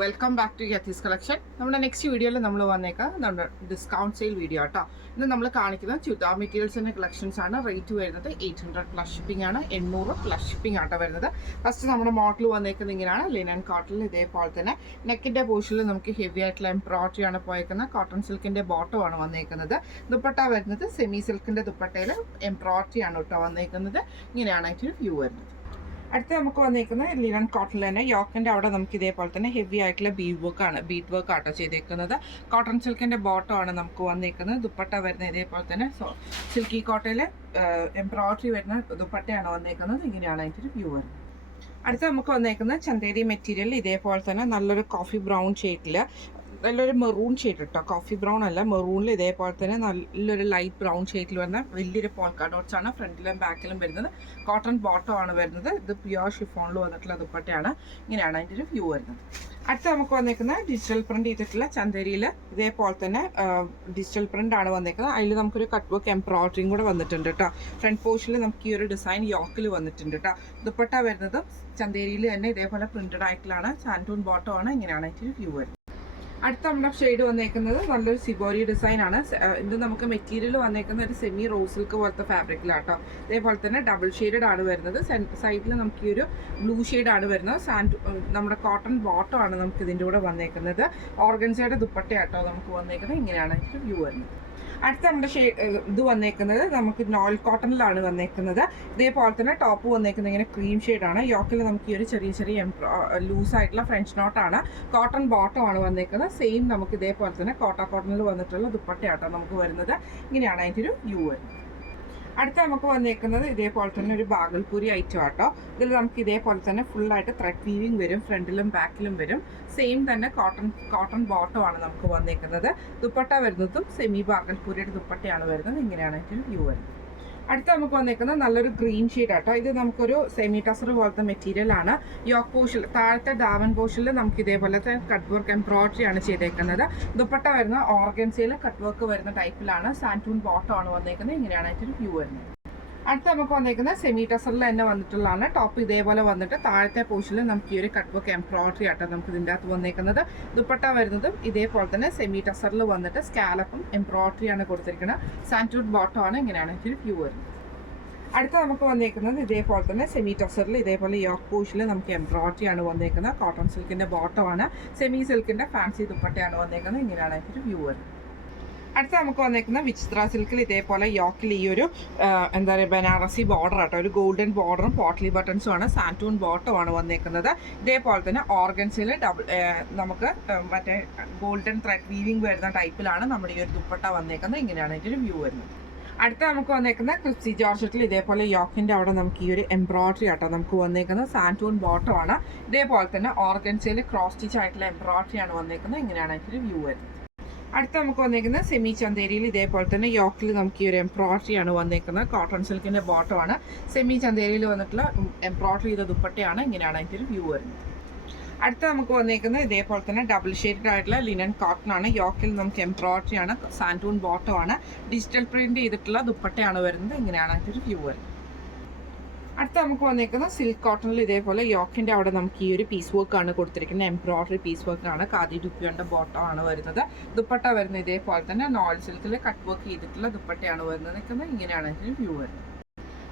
Welcome back to Yathees collection. നമ്മുടെ next വീഡിയോയിൽ നമ്മൾ വന്നേക്കാം നമ്മുടെ ഡിസ്കൗണ്ട് സെയിൽ വീഡിയോ ആട്ടോ. ഇന്ന് നമ്മൾ കാണിക്കുന്നത് ചുരിദാർ മെറ്റീരിയൽസിൻ്റെ കളക്ഷൻസ് ആണ്. റേറ്റ് വരുന്നത് 800 പ്ലസ് ഷിപ്പിംഗ് ആണ്, 800 പ്ലസ് ഷിപ്പിംഗ് ആട്ടോ വരുന്നത്. ഫസ്റ്റ് നമ്മുടെ മോഡൽ വന്നേക്കുന്നത് ഇങ്ങനെയാണ്, ലിനൻ കോട്ടണിൽ. ഇതേപോലെ തന്നെ നെക്കിൻ്റെ പോർഷനിൽ നമുക്ക് ഹെവി ആയിട്ടുള്ള എംബ്രോയിഡറി ആണ് പോയേക്കുന്നത്. കോട്ടൺ സിൽക്കിൻ്റെ ബോട്ടം ആണ് വന്നേക്കുന്നത്. ദുപ്പട്ട വരുന്നത് സെമി സിൽക്കിൻ്റെ ദുപ്പട്ടയിൽ എംബ്രോയിഡറി ആണ് കേട്ടോ വന്നേക്കുന്നത്. ഇങ്ങനെയാണ് അതിൻ്റെ വ്യൂ വരുന്നത്. അടുത്ത് നമുക്ക് വന്നിരിക്കുന്നത് ലിനൻ കോട്ടണിൽ തന്നെ യോക്കിൻ്റെ അവിടെ നമുക്ക് ഇതേപോലെ തന്നെ ഹെവി ആയിട്ടുള്ള ബീഡ് വർക്ക് ആട്ടോ ചെയ്തേക്കുന്നത്. കോട്ടൺ സിൽക്കിൻ്റെ ബോട്ടം ആണ് നമുക്ക് വന്നിരിക്കുന്നത്. ദുപ്പട്ട വരുന്ന ഇതേപോലെ തന്നെ സിൽക്കി കോട്ടയിൽ എംബ്രോയിഡറി വരുന്ന ദുപ്പട്ടയാണ് വന്നിരിക്കുന്നത്. ഇങ്ങനെയാണ് അതിൻ്റെ ഒരു വ്യൂ വരുന്നത്. അടുത്ത് നമുക്ക് വന്നേക്കുന്നത് ചന്തേരി മെറ്റീരിയൽ. ഇതേപോലെ തന്നെ നല്ലൊരു കോഫി ബ്രൗൺ ഷെയ്ഡിൽ, നല്ലൊരു മെറൂൺ ഷെയ്ഡ് കേട്ടോ, കോഫി ബ്രൗൺ അല്ല മെറൂണിൽ. ഇതേപോലെ തന്നെ നല്ലൊരു ലൈറ്റ് ബ്രൗൺ ഷെയ്ഡിൽ വരുന്ന വലിയൊരു പോൾക്ക ഡോട്ട്സ് ആണ് ഫ്രണ്ടിലും ബാക്കിലും വരുന്നത്. കോട്ടൺ ബോട്ടം ആണ് വരുന്നത്. ഇത് പ്യുവർ ഷിഫോണിൽ വന്നിട്ടുള്ള ദുപ്പട്ടയാണ്. ഇങ്ങനെയാണ് അതിൻ്റെ ഒരു വ്യൂ വരുന്നത്. അടുത്ത് നമുക്ക് വന്നേക്കുന്ന ഡിജിറ്റൽ പ്രിന്റ് ചെയ്തിട്ടുള്ള ചന്തേരിയിൽ ഇതേപോലെ തന്നെ ഡിജിറ്റൽ പ്രിന്റ് ആണ് വന്നേക്കുന്നത്. അതിൽ നമുക്കൊരു കട്ട് വർക്ക് എംബ്രോയിഡറിയും കൂടെ വന്നിട്ടുണ്ട് കേട്ടോ. ഫ്രണ്ട് പോർഷനിൽ നമുക്ക് ഈ ഒരു ഡിസൈൻ യോക്കിൽ വന്നിട്ടുണ്ട് കേട്ടോ. ദുപ്പട്ട വരുന്നത് ചന്തേരിയിൽ തന്നെ ഇതേപോലെ പ്രിന്റഡ് ആയിട്ടുള്ളതാണ്. സാൻറ്റൂൺ ബോട്ടം ആണ്. ഇങ്ങനെയാണ് അതിൻ്റെ ഒരു വ്യൂ വരുന്നത്. അടുത്ത നമ്മുടെ ഷെയ്ഡ് വന്നേക്കുന്നത് നല്ലൊരു സിബോരി ഡിസൈൻ ആണ്. ഇത് നമുക്ക് മെറ്റീരിയൽ വന്നേക്കുന്ന ഒരു സെമി റോസ് സിൽക്ക് പോലത്തെ ഫാബ്രിക്കിലാട്ടോ. ഇതേപോലെ തന്നെ ഡബിൾ ഷെയ്ഡഡ് ആണ് വരുന്നത്. സൈഡിൽ നമുക്ക് ഈ ഒരു ബ്ലൂ ഷെയ്ഡാണ് വരുന്നത്. നമ്മുടെ കോട്ടൺ ബോട്ടം ആണ് നമുക്ക് ഇതിൻ്റെ കൂടെ വന്നേക്കുന്നത്. ഓർഗൻസയുടെ ദുപ്പട്ടയാട്ടോ നമുക്ക് വന്നേക്കുന്നത്. ഇങ്ങനെയാണ് ഇതിൻ്റെ വ്യൂ വരുന്നത്. അടുത്ത നമ്മുടെ ഇത് വന്നേക്കുന്നത് നമുക്ക് നോയിൽ കോട്ടണിലാണ് വന്നേക്കുന്നത്. ഇതേപോലെ തന്നെ ടോപ്പ് വന്നേക്കുന്നത് ഇങ്ങനെ ക്രീം ഷെയ്ഡാണ്. യോക്കിൽ നമുക്ക് ഈ ഒരു ചെറിയ ലൂസായിട്ടുള്ള ഫ്രഞ്ച് നോട്ടാണ്. കോട്ടൺ ബോട്ടം ആണ് വന്നേക്കുന്നത്. സെയിം നമുക്ക് ഇതേപോലെ തന്നെ കോട്ടണിൽ വന്നിട്ടുള്ള ദുപ്പട്ടയാട്ടോ നമുക്ക് വരുന്നത്. ഇങ്ങനെയാണ് അതിൻ്റെ ഒരു വ്യൂ വരുന്നത്. അടുത്ത നമുക്ക് വന്നേക്കുന്നത് ഇതേപോലെ തന്നെ ഒരു ബാഗൽപൂരി ഐറ്റം ആട്ടോ. ഇതിൽ നമുക്ക് ഇതേപോലെ തന്നെ ഫുള്ളായിട്ട് ത്രെഡ് വീവിങ് വരും, ഫ്രണ്ടിലും ബാക്കിലും വരും. സെയിം തന്നെ കോട്ടൺ ബോട്ടം ആണ് നമുക്ക് വന്നേക്കുന്നത്. ദുപ്പട്ട വരുന്നതും സെമി ബാഗൽപൂരിയുടെ ദുപ്പട്ടയാണ് വരുന്നത്. ഇങ്ങനെയാണ് അതിൻ്റെ വ്യൂ വരുന്നത്. അടുത്ത നമുക്ക് വന്നേക്കുന്നത് നല്ലൊരു ഗ്രീൻ ഷെയ്ഡ് ആട്ടോ. ഇത് നമുക്കൊരു സെമി ടസർ പോലത്തെ മെറ്റീരിയൽ ആണ്. യോക്ക് പോർഷൻ താഴത്തെ ഡാവൻ പോർഷനിൽ നമുക്ക് ഇതേപോലത്തെ കട്ട് വർക്ക് എംബ്രോയിഡറി ആണ് ചെയ്തേക്കുന്നത്. ദുപ്പട്ട വരുന്ന ഓർഗൻസയിൽ കട്ട് വർക്ക് വരുന്ന ടൈപ്പിലാണ്. സാൻറ്റൂൺ ബോട്ടം ആണ് വന്നേക്കുന്നത്. ഇങ്ങനെയാണ് അതിൻ്റെ വ്യൂ വരുന്നത്. അടുത്ത നമുക്ക് വന്നേക്കുന്നത് സെമി ടസറിൽ തന്നെ വന്നിട്ടുള്ളതാണ്. ടോപ്പ് ഇതേപോലെ വന്നിട്ട് താഴത്തെ പോർഷനിൽ നമുക്ക് ഈ ഒരു കട്ട് വർക്ക് എംബ്രോയിഡറി ആട്ടോ നമുക്ക് ഇതിൻ്റെ അകത്ത് വന്നേക്കുന്നത്. ദുപ്പട്ട വരുന്നതും ഇതേപോലെ തന്നെ സെമി ടസറിൽ വന്നിട്ട് സ്കാലപ്പും എംബ്രോയിഡറി ആണ് കൊടുത്തിരിക്കുന്നത്. സാൻറ്റൂൺ ബോട്ടം ആണ്. ഇങ്ങനെയാണ് ഇതിൻ്റെ വ്യൂ വരുന്നത്. അടുത്ത നമുക്ക് വന്നേക്കുന്നത് ഇതേപോലെ തന്നെ സെമി ടസറിൽ ഇതേപോലെ യോക്ക് പോർഷനിൽ നമുക്ക് എംബ്രോയിഡറി ആണ് വന്നേക്കുന്നത്. കോട്ടൺ സിൽക്കിൻ്റെ ബോട്ടം ആണ്. സെമി സിൽക്കിൻ്റെ ഫാൻസി ദുപ്പട്ടയാണ് വന്നേക്കുന്നത്. ഇങ്ങനെയാണ് അതിൻ്റെ വ്യൂ വരുന്നത്. അടുത്ത നമുക്ക് വന്നേക്കുന്ന വിചിത്ര സിൽക്കിൽ ഇതേപോലെ യോക്കിൽ ഈ ഒരു എന്താ പറയുക ബനാറസി ബോർഡർ ആട്ടോ, ഒരു ഗോൾഡൻ ബോർഡറും പോട്ട്ലി ബട്ടൺസും ആണ്. സാൻറ്റൂൺ ബോട്ടം ആണ് വന്നേക്കുന്നത്. ഇതേപോലെ തന്നെ ഓർഗൻസിൽ നമുക്ക് മറ്റേ ഗോൾഡൻ ത്രെഡ് വീവിങ് വരുന്ന ടൈപ്പിലാണ് നമ്മുടെ ഈ ഒരു ദുപ്പട്ട വന്നേക്കുന്നത്. ഇങ്ങനെയാണ് ഇതിൻ്റെ വ്യൂ വരുന്നത്. അടുത്ത നമുക്ക് വന്നേക്കുന്ന ക്രിസ്റ്റി ജോർജറ്റിൽ ഇതേപോലെ യോക്കിൻ്റെ അവിടെ നമുക്ക് ഈ ഒരു എംബ്രോയിഡറി ആട്ടോ നമുക്ക് വന്നേക്കുന്നത്. സാൻറ്റൂൺ ബോട്ടം ആണ്. ഇതേപോലെ തന്നെ ഓർഗൻസിൽ ക്രോസ് സ്റ്റിച്ച് ആയിട്ടുള്ള എംബ്രോയിഡറി ആണ് വന്നേക്കുന്നത്. ഇങ്ങനെയാണ് ഇതിൻ്റെ വ്യൂ വരുന്നത്. അടുത്ത നമുക്ക് വന്നേക്കുന്നത് സെമി ചന്തേരിയിൽ ഇതേപോലെ തന്നെ യോക്കിൽ നമുക്ക് ഈ ഒരു എംബ്രോയിഡറി ആണ് വന്നേക്കുന്നത്. കോട്ടൺ സിൽക്കിൻ്റെ ബോട്ടം ആണ്. സെമി ചന്തേരിയിൽ വന്നിട്ടുള്ള എംബ്രോയിഡറി ചെയ്ത ദുപ്പട്ടയാണ്. ഇങ്ങനെയാണ് അതിൻ്റെ ഒരു വ്യൂ വരുന്നത്. അടുത്ത നമുക്ക് വന്നേക്കുന്നത് ഇതേപോലെ തന്നെ ഡബിൾ ഷെയ്ഡഡ് ആയിട്ടുള്ള ലിനൻ കോട്ടൺ ആണ്. യോക്കിൽ നമുക്ക് എംബ്രോയിഡറി ആണ്. സാൻറ്റൂൺ ബോട്ടം ആണ്. ഡിജിറ്റൽ പ്രിന്റ് ചെയ്തിട്ടുള്ള ദുപ്പട്ടയാണ് വരുന്നത്. ഇങ്ങനെയാണ് അതിൻ്റെ ഒരു വ്യൂ വരുന്നത്. അടുത്ത നമുക്ക് വന്നേക്കുന്നത് സിൽക്ക് കോട്ടണിൽ ഇതേപോലെ യോക്കിൻ്റെ അവിടെ നമുക്ക് ഈ ഒരു പീസ് വർക്ക് ആണ് കൊടുത്തിരിക്കുന്നത്. എംബ്രോയിഡറി പീസ് വർക്ക് ആണ്. ഖാദി ഡുപ്പിയുടെ ബോട്ടം ആണ് വരുന്നത്. ദുപ്പട്ട വരുന്നത് ഇതേപോലെ തന്നെ നോയിൽ സിൽക്കിൽ കട്ട് വർക്ക് ചെയ്തിട്ടുള്ള ദുപ്പട്ടയാണ് വരുന്നത്. ഇങ്ങനെയാണ് ഇതിൻ്റെ വ്യൂ വരുന്നത്.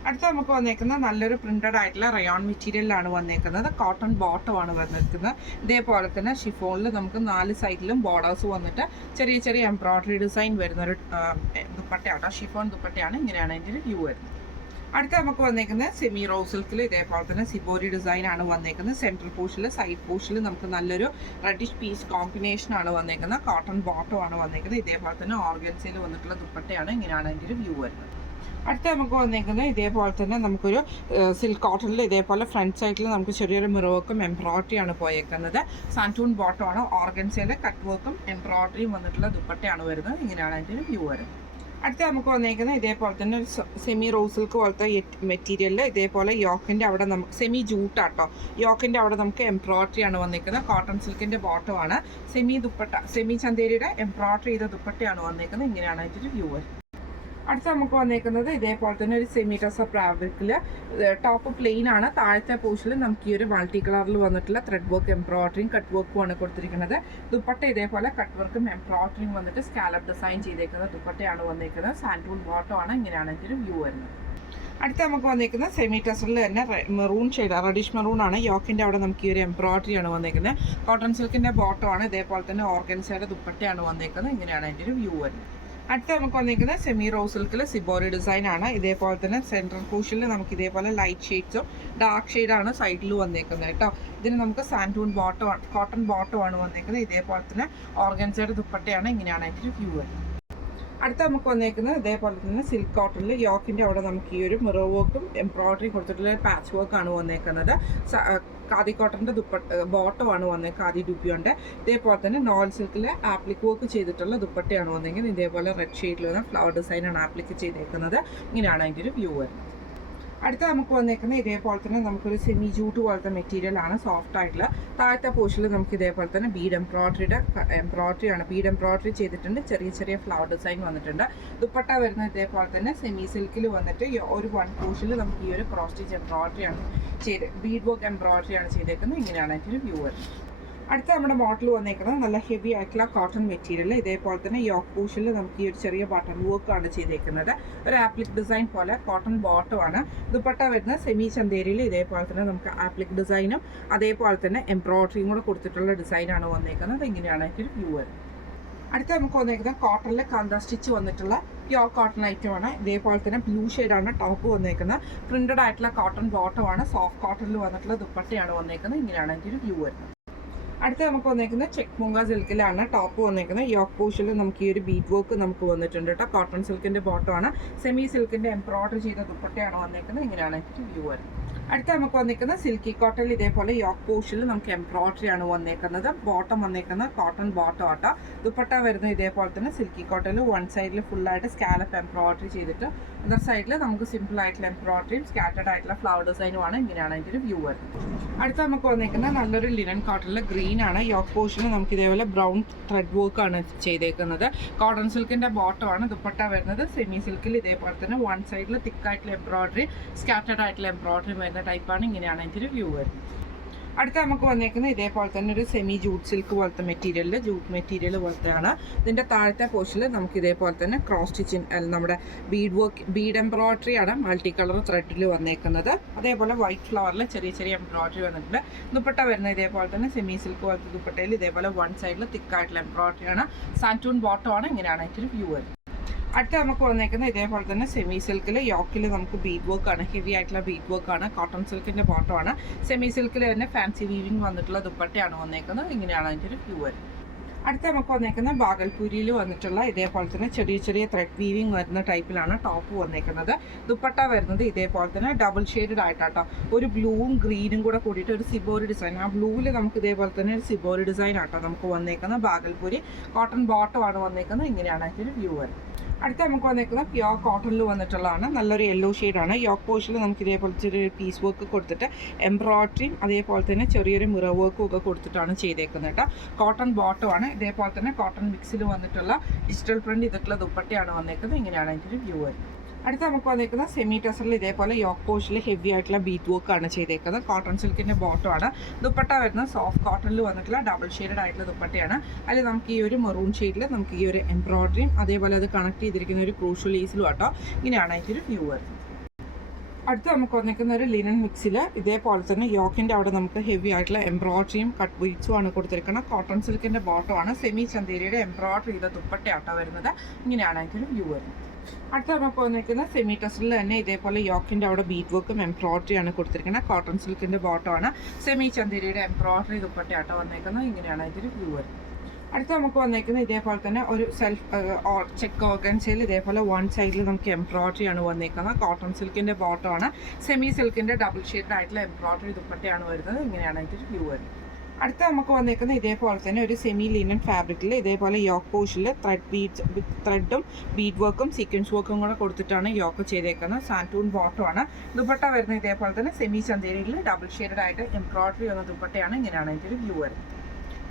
അടുത്ത നമുക്ക് വന്നേക്കുന്നത് നല്ലൊരു പ്രിന്റഡ് ആയിട്ടുള്ള റയോൺ മെറ്റീരിയലാണ് വന്നേക്കുന്നത്. കോട്ടൺ ബോട്ടം ആണ് വന്നിരിക്കുന്നത്. ഇതേപോലെ തന്നെ ഷിഫോണിൽ നമുക്ക് 4 സൈഡിലും ബോർഡേഴ്സ് വന്നിട്ട് ചെറിയ എംബ്രോയിഡറി ഡിസൈൻ വരുന്ന ഒരു ദുപ്പട്ടയാട്ടോ. ഷിഫോൺ ദുപ്പട്ടയാണ്. ഇങ്ങനെയാണ് ഇതിൻ്റെ വ്യൂ വരുന്നത്. അടുത്ത നമുക്ക് വന്നേക്കുന്നത് സെമി റോസ് സിൽക്കിൽ ഇതേപോലെ തന്നെ സിബോരി ഡിസൈൻ ആണ് വന്നേക്കുന്നത്. സെൻട്രൽ പോർഷനിൽ സൈഡ് പോർഷനിൽ നമുക്ക് നല്ലൊരു റെഡിഷ് പീസ് കോമ്പിനേഷൻ ആണ് വന്നേക്കുന്നത്. കോട്ടൺ ബോട്ടം ആണ് വന്നേക്കുന്നത്. ഇതേപോലെ തന്നെ ഓർഗൻസയിൽ വന്നിട്ടുള്ള ദുപ്പട്ടയാണ്. ഇങ്ങനെയാണ് അതിൻ്റെ ഒരു വ്യൂ വരുന്നത്. അടുത്ത നമുക്ക് വന്നേക്കുന്നത് ഇതേപോലെ തന്നെ നമുക്കൊരു സിൽക്ക് കോട്ടണിൽ ഇതേപോലെ ഫ്രണ്ട് സൈഡിൽ നമുക്ക് ചെറിയൊരു മിറവർക്കും എംബ്രോയിഡറി ആണ് പോയേക്കുന്നത്. സാൻറ്റൂൺ ബോട്ടം ആണ്. ഓർഗൻസയിൽ കട്ട് വർക്കും എംബ്രോയിഡറിയും വന്നിട്ടുള്ള ദുപ്പട്ടയാണ് വരുന്നത്. ഇങ്ങനെയാണ് അതിൻ്റെ ഒരു വ്യൂ വരുന്നത്. അടുത്ത നമുക്ക് വന്നേക്കുന്നത് ഇതേപോലെ തന്നെ ഒരു സെമി റോസ് സിൽക്ക് പോലത്തെ മെറ്റീരിയലിൽ ഇതേപോലെ യോക്കിൻ്റെ അവിടെ നമുക്ക് സെമി ജൂട്ടാട്ടോ. യോക്കിൻ്റെ അവിടെ നമുക്ക് എംബ്രോയിഡറി ആണ് വന്നേക്കുന്നത്. കോട്ടൺ സിൽക്കിൻ്റെ ബോട്ടം ആണ്. സെമി ചന്തേരിയുടെ എംബ്രോയിഡറി ചെയ്ത ദുപ്പട്ടയാണ് വന്നേക്കുന്നത്. ഇങ്ങനെയാണ് അതിൻ്റെ ഒരു വ്യൂ വരുന്നത്. അടുത്ത നമുക്ക് വന്നേക്കുന്നത് ഇതേപോലെ തന്നെ ഒരു സെമി ടസർ ഫാബ്രിക്കിൽ ടോപ്പ് പ്ലെയിൻ ആണ്. താഴത്തെ പോർഷനിൽ നമുക്ക് ഈ ഒരു മൾട്ടി കളറിൽ വന്നിട്ടുള്ള ത്രെഡ് വർക്ക് എംബ്രോയിഡറിയും കട്ട് വർക്കും ആണ് കൊടുത്തിരിക്കുന്നത്. ദുപ്പട്ട ഇതേപോലെ കട്ട് വർക്കും എംബ്രോയിഡറിയും വന്നിട്ട് സ്കാലപ്പ് ഡിസൈൻ ചെയ്തേക്കുന്ന ദുപ്പട്ടയാണ് വന്നേക്കുന്നത്. സാൻഡൂൺ ബോട്ടം ആണ്. ഇങ്ങനെയാണ് ഇതിൻ്റെ വ്യൂ വരുന്നത്. അടുത്ത നമുക്ക് വന്നേക്കുന്നത് സെമി ടസറിൽ തന്നെ മെറൂൺ ഷെയ്ഡ്, റെഡിഷ് മെറൂൺ ആണ്. യോക്കിൻ്റെ അവിടെ നമുക്ക് ഈ ഒരു എംബ്രോയിഡറി ആണ് വന്നേക്കുന്നത്. കോട്ടൺ സിൽക്കിൻ്റെ ബോട്ടം ആണ്. ഇതേപോലെ തന്നെ ഓർഗൻസയുടെ ദുപ്പട്ടയാണ് വന്നേക്കുന്നത്. ഇങ്ങനെയാണ് അതിൻ്റെ ഒരു വ്യൂ വരുന്നത്. അടുത്ത നമുക്ക് വന്നിരിക്കുന്നത് സെമി റോസ് സിൽക്കിൽ സിബോറി ഡിസൈൻ ആണ്. ഇതേപോലെ തന്നെ സെൻട്രൽ പോർഷനിൽ നമുക്ക് ഇതേപോലെ ലൈറ്റ് ഷെയ്ഡ്സും ഡാർക്ക് ഷെയ്ഡാണ് സൈഡിൽ വന്നേക്കുന്നത് കേട്ടോ. ഇതിന് നമുക്ക് സാൻഡൂൺ ബോട്ടം, കോട്ടൺ ബോട്ടം ആണ് വന്നേക്കുന്നത്. ഇതേപോലെ തന്നെ ഓർഗൻസയുടെ ദുപ്പട്ടയാണ്. ഇങ്ങനെയാണ് അതിൻ്റെ വ്യൂ വരുന്നത്. അടുത്ത നമുക്ക് വന്നേക്കുന്നത് ഇതേപോലെ തന്നെ സിൽക്ക് കോട്ടണിൽ യോക്കിൻ്റെ അവിടെ നമുക്ക് ഈ ഒരു മിറർ വർക്കും എംബ്രോയിഡറി കൊടുത്തിട്ടുള്ള പാച്ച് വർക്കാണ് വന്നേക്കുന്നത്. ഖാദി കോട്ടൻ്റെ ബോട്ടമാണ് വന്നേക്കുന്നത്. ഖാദി ഡുപ്പിയുണ്ട്. ഇതേപോലെ തന്നെ നോൾ സിൽക്കിൽ ആപ്ലിക് വർക്ക് ചെയ്തിട്ടുള്ള ദുപ്പട്ടയാണ് വന്നേക്കുന്നത്. ഇതേപോലെ റെഡ് ഷെയ്ഡിൽ വന്ന ഫ്ലവർ ഡിസൈനാണ് ആപ്ലിക്ക് ചെയ്തേക്കുന്നത്. ഇങ്ങനെയാണ് അതിൻ്റെ ഒരു വ്യൂ വരുന്നത്. അടുത്ത നമുക്ക് വന്നേക്കുന്നത് ഇതേപോലെ തന്നെ നമുക്കൊരു സെമി ജൂട്ട് പോലത്തെ മെറ്റീരിയൽ ആണ്. സോഫ്റ്റ് ആയിട്ടുള്ള താഴത്തെ പോർഷനിൽ നമുക്ക് ഇതേപോലെ തന്നെ ബീഡ് എംബ്രോയിഡറി ആണ്. ബീഡ് എംബ്രോയിഡറി ചെയ്തിട്ടുണ്ട്. ചെറിയ ചെറിയ ഫ്ലവർ ഡിസൈൻ വന്നിട്ടുണ്ട്. ദുപ്പട്ട വരുന്നത് ഇതേപോലെ തന്നെ സെമി സിൽക്കിൽ വന്നിട്ട് ഒരു വൺ പോർഷനിൽ നമുക്ക് ഈ ഒരു ക്രോസ് സ്റ്റിച്ച് എംബ്രോയിഡറി ആണ് ബീഡ് വർക്ക് എംബ്രോയിഡറി ആണ് ചെയ്തേക്കുന്നത്. ഇങ്ങനെയാണ് അതിൻ്റെ വ്യൂ വരുന്നത്. അടുത്ത നമ്മുടെ മോഡൽ വന്നേക്കുന്നത് നല്ല ഹെവി ആയിട്ടുള്ള കോട്ടൺ മെറ്റീരിയൽ. ഇതേപോലെ തന്നെ യോക്ക് പോർഷനിൽ നമുക്ക് ഈ ഒരു ചെറിയ ബട്ടൺ വർക്കാണ് ചെയ്തേക്കുന്നത്. ഒരു ആപ്ലിക് ഡിസൈൻ പോലെ കോട്ടൺ ബോട്ടം ആണ്. ദുപ്പട്ട വരുന്ന സെമി ചന്തേരിയിൽ ഇതേപോലെ തന്നെ നമുക്ക് ആപ്ലിക് ഡിസൈനും അതേപോലെ തന്നെ എംബ്രോയിഡറിയും കൂടെ കൊടുത്തിട്ടുള്ള ഡിസൈനാണ് വന്നേക്കുന്നത്. ഇങ്ങനെയാണ് അതിൻ്റെ വ്യൂ വരുന്നത്. അടുത്ത നമുക്ക് വന്നേക്കുന്നത് കോട്ടണിൽ കാന്ത സ്റ്റിച്ച് വന്നിട്ടുള്ള പ്യോർ കോട്ടൺ ഐറ്റം ആണ്. ഇതേപോലെ തന്നെ ബ്ലൂ ഷെയ്ഡാണ് ടോപ്പ് വന്നേക്കുന്നത്. പ്രിന്റഡ് ആയിട്ടുള്ള കോട്ടൺ ബോട്ടം ആണ്. സോഫ്റ്റ് കോട്ടണിൽ വന്നിട്ടുള്ള ദുപ്പട്ടയാണ് വന്നേക്കുന്നത്. ഇങ്ങനെയാണ് അതിൻ്റെ വ്യൂ വരുന്നത്. അടുത്ത നമുക്ക് വന്നേക്കുന്നത് ചെക്ക് മൂങ്ക സിൽക്കിലാണ് ടോപ്പ് വന്നേക്കുന്നത്. യോക്ക് പോർഷനിൽ നമുക്ക് ഈ ഒരു ബീറ്റ് വർക്ക് നമുക്ക് വന്നിട്ടുണ്ട് കേട്ടോ. കോട്ടൺ സിൽക്കിൻ്റെ ബോട്ടം ആണ്. സെമി സിൽക്കിൻ്റെ എംബ്രോയിഡറി ചെയ്ത ദുപ്പട്ടയാണ് വന്നേക്കുന്നത്. ഇങ്ങനെയാണ് ഇതിൻ്റെ വ്യൂ വരുന്നത്. അടുത്ത നമുക്ക് വന്നിരിക്കുന്നത് സിൽക്കി കോട്ടണിൽ ഇതേപോലെ യോക്ക് പോർഷനിൽ നമുക്ക് എംബ്രോയിഡറി ആണ് വന്നേക്കുന്നത്. ബോട്ടം വന്നേക്കുന്നത് കോട്ടൺ ബോട്ടം ആട്ടോ. ദുപ്പട്ട വരുന്നത് ഇതേപോലെ തന്നെ സിൽക്കി കോട്ടണിൽ വൺ സൈഡിൽ ഫുള്ളായിട്ട് സ്കാലപ്പ് എംബ്രോയിഡറി ചെയ്തിട്ട് അതർ സൈഡിൽ നമുക്ക് സിമ്പിൾ ആയിട്ടുള്ള എംബ്രോയിഡറിയും സ്കാറ്റേഡ് ആയിട്ടുള്ള ഫ്ലവർ ഡിസൈനുമാണ്. ഇങ്ങനെയാണ് അതിൻ്റെ വ്യൂ വരുന്നത്. അടുത്ത നമുക്ക് വന്നേക്കുന്നത് നല്ലൊരു ലിനൻ കോട്ടണിൽ ഗ്രീൻ ആണ്. യോക്ക് പോർഷനിൽ നമുക്ക് ഇതേപോലെ ബ്രൗൺ ത്രെഡ് വർക്ക് ആണ് ചെയ്തേക്കുന്നത്. കോട്ടൺ സിൽക്കിൻ്റെ ബോട്ടം ആണ്. ദുപ്പട്ട വരുന്നത് സെമി സിൽക്കിൽ ഇതേപോലെ തന്നെ വൺ സൈഡിൽ തിക്കായിട്ടുള്ള എംബ്രോയിഡറി സ്കാറ്റേഡ് ആയിട്ടുള്ള എംബ്രോയിഡറി വരുന്ന ടൈപ്പാണ്. ഇങ്ങനെയാണ് ഇതിൻ്റെ വ്യൂ വരുന്നത്. അടുത്ത നമുക്ക് വന്നേക്കുന്നത് ഇതേപോലെ തന്നെ ഒരു സെമി ജൂട്ട് സിൽക്ക് പോലത്തെ മെറ്റീരിയൽ, ജൂട്ട് മെറ്റീരിയൽ പോലത്തെയാണ്. ഇതിൻ്റെ താഴത്തെ പോർഷനിൽ നമുക്ക് ഇതേപോലെ തന്നെ ക്രോസ് സ്റ്റിച്ചിങ് നമ്മുടെ ബീഡ് എംബ്രോയിഡറി ആണ് മൾട്ടി കളർ ത്രെഡിൽ വന്നേക്കുന്നത്. അതേപോലെ വൈറ്റ് ഫ്ലവറിൽ ചെറിയ ചെറിയ എംബ്രോയിഡറി വന്നിട്ടുണ്ട്. ദുപ്പട്ട വരുന്നത് ഇതേപോലെ തന്നെ സെമി സിൽക്ക് പോലത്തെ ദുപ്പട്ടയിൽ ഇതേപോലെ വൺ സൈഡിൽ തിക്കായിട്ടുള്ള എംബ്രോയിഡറി ആണ്. സാൻറ്റൂൺ ബോട്ടം ആണ്. ഇങ്ങനെയാണ് ഇതിൻ്റെ വ്യൂ വരുന്നത്. അടുത്ത നമുക്ക് വന്നേക്കുന്നത് ഇതേപോലെ തന്നെ സെമി സിൽക്കിൽ യോക്കിൽ നമുക്ക് ബീഡ് വർക്കാണ്. ഹെവി ആയിട്ടുള്ള ബീഡ് വർക്കാണ്. കോട്ടൺ സിൽക്കിൻ്റെ ബോട്ടം ആണ്. സെമി സിൽക്കിൽ തന്നെ ഫാൻസി വീവിങ് വന്നിട്ടുള്ള ദുപ്പട്ടയാണ് വന്നേക്കുന്നത്. ഇങ്ങനെയാണ് അതിൻ്റെ ഒരു വ്യൂ വരുന്നത്. അടുത്ത നമുക്ക് വന്നേക്കുന്നത് ബാഗൽപൂരിയിൽ വന്നിട്ടുള്ള ഇതേപോലെ തന്നെ ചെറിയ ചെറിയ ത്രെഡ് വീവിങ് വരുന്ന ടൈപ്പിലാണ് ടോപ്പ് വന്നേക്കുന്നത്. ദുപ്പട്ട വരുന്നത് ഇതേപോലെ തന്നെ ഡബിൾ ഷെയ്ഡഡ് ആയിട്ടാട്ടോ. ഒരു ബ്ലൂവും ഗ്രീനും കൂടെ കൂടിയിട്ട് ഒരു സിബോറി ഡിസൈൻ. ആ ബ്ലൂവിൽ നമുക്ക് ഇതേപോലെ തന്നെ ഒരു സിബോറി ഡിസൈൻ ആട്ടോ നമുക്ക് വന്നേക്കുന്നത്. ബാഗൽപൂരി കോട്ടൺ ബോട്ടം ആണ് വന്നേക്കുന്നത്. ഇങ്ങനെയാണ് അതിൻ്റെ വ്യൂ വരുന്നത്. അടുത്ത നമുക്ക് വന്നേക്കുന്നത് പ്യോർ കോട്ടണിൽ വന്നിട്ടുള്ളതാണ്. നല്ലൊരു യെല്ലോ ഷെയ്ഡാണ്. യോക്ക് പോർഷനിൽ നമുക്ക് ഇതേപോലെ ചെറിയൊരു പീസ് വർക്ക് കൊടുത്തിട്ട് എംബ്രോയിഡറിയും അതേപോലെ തന്നെ ചെറിയൊരു മിറർ വർക്കും ഒക്കെ കൊടുത്തിട്ടാണ് ചെയ്തേക്കുന്നത് കേട്ടോ. കോട്ടൺ ബോട്ടം ആണ്. ഇതേപോലെ തന്നെ കോട്ടൺ മിക്സിൽ വന്നിട്ടുള്ള ഡിജിറ്റൽ പ്രിന്റ് ചെയ്തിട്ടുള്ള ദുപ്പട്ടയാണ് വന്നേക്കുന്നത്. ഇങ്ങനെയാണ് അതിൻ്റെ ഒരു വ്യൂ വരുന്നത്. അടുത്ത നമുക്ക് വന്നേക്കുന്ന സെമി ടസറിൽ ഇതേപോലെ യോക്ക് പോർഷനിൽ ഹെവി ആയിട്ടുള്ള ബീറ്റ് വർക്ക് ആണ് ചെയ്തേക്കുന്നത്. കോട്ടൺ സിൽക്കിൻ്റെ ബോട്ടം ആണ്. ദുപ്പട്ട വരുന്നത് സോഫ്റ്റ് കോട്ടണിൽ വന്നിട്ടുള്ള ഡബിൾ ഷെയ്ഡഡ് ആയിട്ടുള്ള ദുപ്പട്ടയാണ്. അതിൽ നമുക്ക് ഈ ഒരു മെറൂൺ ഷെയ്ഡിൽ നമുക്ക് ഈ ഒരു എംബ്രോയിഡറിയും അതേപോലെ അത് കണക്ട് ചെയ്തിരിക്കുന്ന ഒരു ക്രൂഷ്യൽ ലേസിലും ആട്ടോ. ഇങ്ങനെയാണ് അതിൻ്റെ വ്യൂ വരുന്നത്. അടുത്ത് നമുക്ക് വന്നിരിക്കുന്ന ഒരു ലിനൻ മിക്സിൽ ഇതേപോലെ തന്നെ യോക്കിൻ്റെ അവിടെ നമുക്ക് ഹെവി ആയിട്ടുള്ള എംബ്രോയിഡറിയും കട്ട് ബീഡ്സും ആണ് കൊടുത്തിരിക്കുന്നത്. കോട്ടൺ സിൽക്കിൻ്റെ ബോട്ടം ആണ്. സെമി ചന്തേരിയുടെ എംബ്രോയിഡറി ചെയ്ത ദുപ്പട്ടയാട്ടോ വരുന്നത്. ഇങ്ങനെയാണ് അതിൻ്റെ വ്യൂ വരുന്നത്. അടുത്ത നമുക്ക് വന്നിരിക്കുന്നത് സെമി ടസറിൽ തന്നെ ഇതേപോലെ യോക്കിൻ്റെ അവിടെ ബീറ്റ് വർക്കും എംബ്രോയിഡറി ആണ് കൊടുത്തിരിക്കുന്നത്. കോട്ടൺ സിൽക്കിൻ്റെ ബോട്ടം ആണ്. സെമി ചന്തേരിയുടെ എംബ്രോയിഡറി ദുപ്പട്ടയാട്ടോ വന്നേക്കുന്നത്. ഇങ്ങനെയാണ് ഇതിൻ്റെ വ്യൂ വരുന്നത്. അടുത്ത നമുക്ക് വന്നേക്കുന്നത് ഇതേപോലെ തന്നെ ഒരു ചെക്ക് ഓർഗൻസയിൽ ഇതേപോലെ വൺ സൈഡിൽ നമുക്ക് എംബ്രോയിഡറി ആണ് വന്നേക്കുന്നത്. കോട്ടൺ സിൽക്കിൻ്റെ ബോട്ടം ആണ്. സെമി സിൽക്കിൻ്റെ ഡബിൾ ഷെയ്ഡ് ആയിട്ടുള്ള എംബ്രോയിഡറി ദുപ്പട്ടയാണ് വരുന്നത്. ഇങ്ങനെയാണ് ഇതിൻ്റെ വ്യൂ വരുന്നത്. അടുത്ത നമുക്ക് വന്നേക്കുന്നത് ഇതേപോലെ തന്നെ ഒരു സെമി ലിനൻ ഫാബ്രിക്കിൽ ഇതേപോലെ യോക്ക് പോർഷനിൽ ത്രെഡും ബീഡ് വർക്കും സീക്വൻസ് വർക്കും കൂടെ കൊടുത്തിട്ടാണ് യോക്ക് ചെയ്തേക്കുന്നത്. സാൻറ്റൂൺ ബോട്ടം ആണ്. ദുപ്പട്ട വരുന്നത് ഇതേപോലെ തന്നെ സെമി ചന്തേരിയിൽ ഡബിൾ ഷെയ്ഡഡ് ആയിട്ട് എംബ്രോയിഡറി വന്ന ദുപ്പട്ടയാണ്. ഇങ്ങനെയാണ് ഇതിൻ്റെ വ്യൂ വരുന്നത്.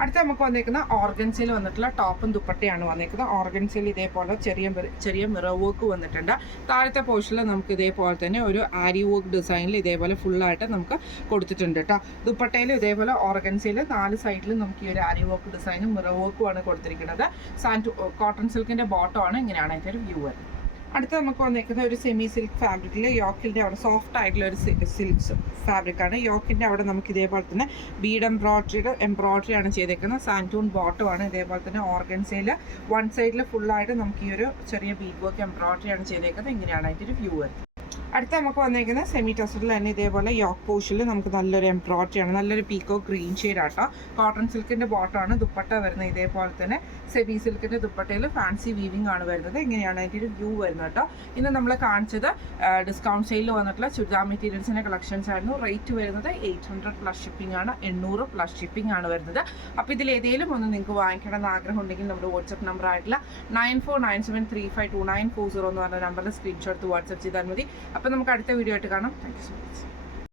അടുത്ത നമുക്ക് വന്നേക്കുന്ന ഓർഗൻസിൽ വന്നിട്ടുള്ള ടോപ്പും ദുപ്പട്ടയാണ് വന്നേക്കുന്നത്. ഓർഗൻസിൽ ഇതേപോലെ ചെറിയ മിറർ വർക്ക് വന്നിട്ടുണ്ട്. താഴത്തെ പോർഷനിൽ നമുക്ക് ഇതേപോലെ തന്നെ ഒരു ആരി വർക്ക് ഡിസൈനിൽ ഇതേപോലെ ഫുള്ളായിട്ട് നമുക്ക് കൊടുത്തിട്ടുണ്ട് കേട്ടോ. ദുപ്പട്ടയിൽ ഇതേപോലെ ഓർഗൻസിൽ 4 സൈഡിലും നമുക്ക് ഈ ഒരു ആരി വർക്ക് ഡിസൈനും മിറർ വർക്കും ആണ് കൊടുത്തിരിക്കുന്നത്. കോട്ടൺ സിൽക്കിൻ്റെ ബോട്ടം ആണ്. ഇങ്ങനെയാണ് അതിൻ്റെ ഒരു വ്യൂ വരുന്നത്. അടുത്ത നമുക്ക് വന്നേക്കുന്നത് ഒരു സെമി സിൽക്ക് ഫാബ്രിക്കിൽ യോക്കിൻ്റെ അവിടെ സോഫ്റ്റ് ആയിട്ടുള്ള ഒരു സിൽക്ക് ഫാബ്രിക്കാണ്. യോക്കിൻ്റെ അവിടെ നമുക്ക് ഇതേപോലെ തന്നെ ബീഡ് എംബ്രോയിഡറി ആണ് ചെയ്തേക്കുന്നത്. സാൻറ്റൂൺ ബോട്ടമാണ്. ഇതേപോലെ തന്നെ ഓർഗൻസയിൽ വൺ സൈഡിൽ ഫുള്ളായിട്ട് നമുക്ക് ഈ ഒരു ചെറിയ ബീഡ് വർക്ക് എംബ്രോയിഡറി ആണ് ചെയ്തേക്കുന്നത്. ഇങ്ങനെയാണ് അതിൻ്റെ ഒരു വ്യൂ വരുന്നത്. അടുത്ത നമുക്ക് വന്നിരിക്കുന്നത് സെമി ടസറിൽ തന്നെ ഇതേപോലെ യോക്ക് പോഷനിൽ നമുക്ക് നല്ലൊരു എംബ്രോയിഡറി ആണ്. നല്ലൊരു പീക്കോ ഗ്രീൻ ഷെയ്ഡാട്ടോ. കോട്ടൺ സിൽക്കിൻ്റെ ബോട്ടമാണ്. ദുപ്പട്ട വരുന്നത് ഇതേപോലെ തന്നെ സെമി സിൽക്കിൻ്റെ ദുപ്പട്ടയിൽ ഫാൻസി വീവിംഗ് ആണ് വരുന്നത്. ഇങ്ങനെയാണ് അതിൻ്റെ ഒരു വ്യൂ വരുന്നത് കേട്ടോ. ഇന്ന് നമ്മൾ കാണിച്ചത് ഡിസ്കൗണ്ട് സെയിലിൽ വന്നിട്ടുള്ള ചുരിദാർ മെറ്റീരിയൽസിൻ്റെ കളക്ഷൻസ് ആയിരുന്നു. റേറ്റ് വരുന്നത് 800 പ്ലസ് ഷിപ്പിംഗ് ആണ്. 800 പ്ലസ് ഷിപ്പിംഗ് ആണ് വരുന്നത്. അപ്പോൾ ഇതിൽ ഏതെങ്കിലും ഒന്ന് നിങ്ങൾക്ക് വാങ്ങിക്കണമെന്ന് ആഗ്രഹം ഉണ്ടെങ്കിൽ നമ്മുടെ വാട്സപ്പ് നമ്പർ ആയിട്ടുള്ള 9497352940 എന്ന് പറഞ്ഞ നമ്പറിൽ സ്ക്രീൻഷോട്ട് വാട്സപ്പ് ചെയ്താൽ മതി. അപ്പോൾ നമുക്ക് അടുത്ത വീഡിയോ ആയിട്ട് കാണാം. Thank you so much.